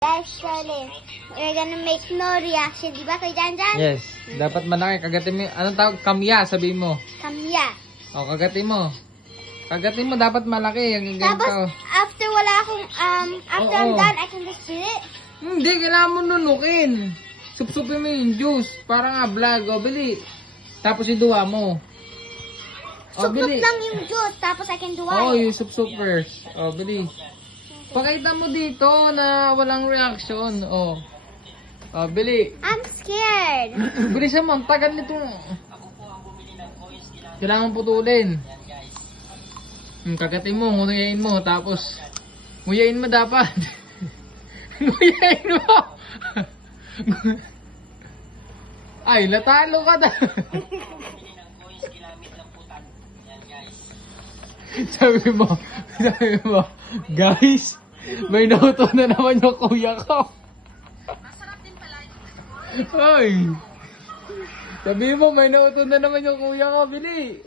Actually, we're gonna make no reaction, di ba, Kuya Janjan? Yes. Dapat malaki. Kagatin mo. Anong tawag? Kamya, sabihin mo. Kamya. O, kagatin mo. Kagatin mo, dapat malaki. Yung Tapos, ganito. after wala akong, after I'm done, I can just do it. Hindi, kailangan mo nunukin. Supsupin mo yung juice. Para nga vlog. O, bili. Tapos iduwa mo. O, Sup-sup bili. lang yung juice, tapos I can do Oo, it. yung sup-sup first. O, bili. Pakita mo dito na walang reaction. O. O, bili. I'm scared. Bilisan mo, ang tagal nito. Kailangan putulin. Kagatin mo, nguyain mo, tapos nguyain mo dapat. Nguyain mo. Ay, natalo ka na. sabi mo, guys, may nauto na naman yung kuya ko. Ay, sabi mo, may nauto na naman yung kuya ko, bili.